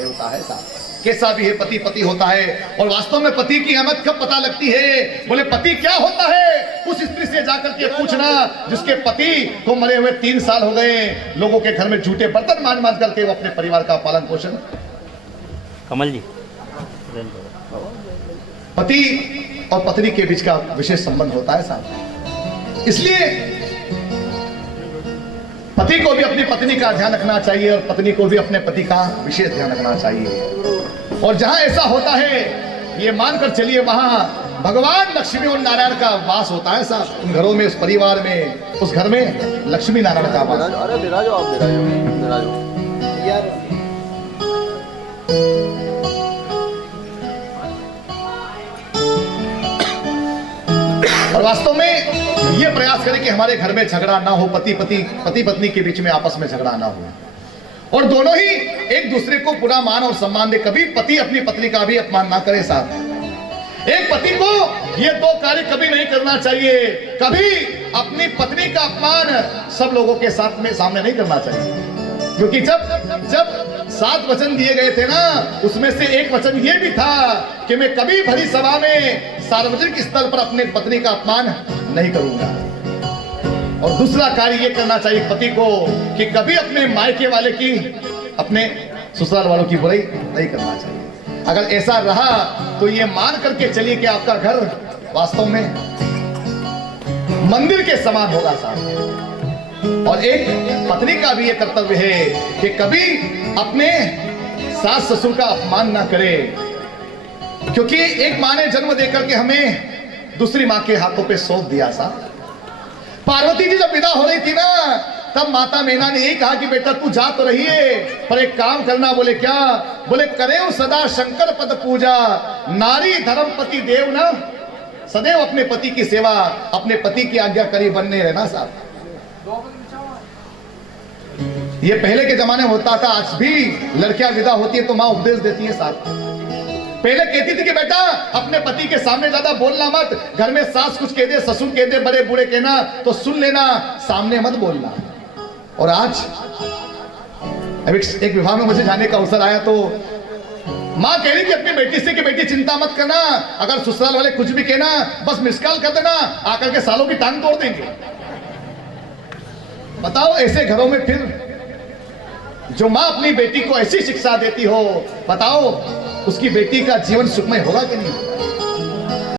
देवता है साहब। कैसा भी है पति पति होता है। और वास्तव में पति की अहमियत कब पता लगती है? बोले पति क्या होता है उस स्त्री से जाकर के पूछना जिसके पति को मरे हुए 3 साल हो गए, लोगों के घर में झूठे बर्तन मान मान करके वो अपने परिवार का पालन पोषण। कमल जी, पति और पत्नी के बीच का विशेष संबंध होता है साहब। इसलिए पति को भी अपनी पत्नी का ध्यान रखना चाहिए और पत्नी को भी अपने पति का विशेष ध्यान रखना चाहिए। और जहां ऐसा होता है ये मानकर चलिए वहां भगवान लक्ष्मी और नारायण का वास होता है साहब। उन घरों में, उस परिवार में, उस घर में लक्ष्मी नारायण का वास। अरे बिराजो आप, बिराजो यार। और वास्तव में ये प्रयास करें कि हमारे घर में झगड़ा ना हो, पति पत्नी के बीच में आपस में झगड़ा ना हो और दोनों ही एक दूसरे को पूरा मान और सम्मान दे। कभी पति अपनी पत्नी का भी अपमान ना करे साहब। एक पति को ये 2 कार्य कभी नहीं करना चाहिए। कभी अपनी पत्नी का अपमान सब लोगों के सामने नहीं करना चाहिए, क्योंकि जब 7 वचन दिए गए थे ना, उसमें से एक वचन ये भी था कि मैं कभी भरी सभा में सार्वजनिक स्तर पर अपने पत्नी का अपमान नहीं करूंगा। और दूसरा कार्य ये करना चाहिए पति को कि कभी अपने मायके वाले की, अपने ससुराल वालों की बुराई नहीं करना चाहिए। अगर ऐसा रहा तो ये मान करके चलिए कि आपका घर वास्तव में मंदिर के समान होगा साहब। और एक पत्नी का भी ये कर्तव्य है कि कभी अपने सास ससुर का अपमान ना करे, क्योंकि एक माँ ने जन्म देकर के हमें दूसरी माँ के हाथों पे सौंप दिया साहब। पार्वती जी जब विदा हो रही थी ना, तब माता मैना ने यही कहा कि बेटा तू जा तो रही है पर एक काम करना। बोले क्या? बोले करे सदा शंकर पद पूजा, नारी धर्म पति देव ना, सदैव अपने पति की सेवा, अपने पति की आज्ञाकारी बनने रहना साहब। ये पहले के जमाने में होता था, आज भी लड़कियां विदा होती है तो माँ उपदेश देती है साहब। पहले कहती थी कि बेटा अपने पति के सामने ज्यादा बोलना मत, घर में सास कुछ कह दे, ससुर कह दे, बड़े बूढ़े कहना तो सुन लेना, सामने मत बोलना। और आज अभी एक विवाह में मुझे जाने का अवसर आया तो माँ कह रही थी अपनी बेटी से कि बेटी चिंता मत करना, अगर ससुराल वाले कुछ भी कहना बस मिस कॉल कर देना, आकर के सालों की टांग तोड़ देंगे। बताओ ऐसे घरों में फिर जो माँ अपनी बेटी को ऐसी शिक्षा देती हो, बताओ उसकी बेटी का जीवन सुखमय होगा कि नहीं?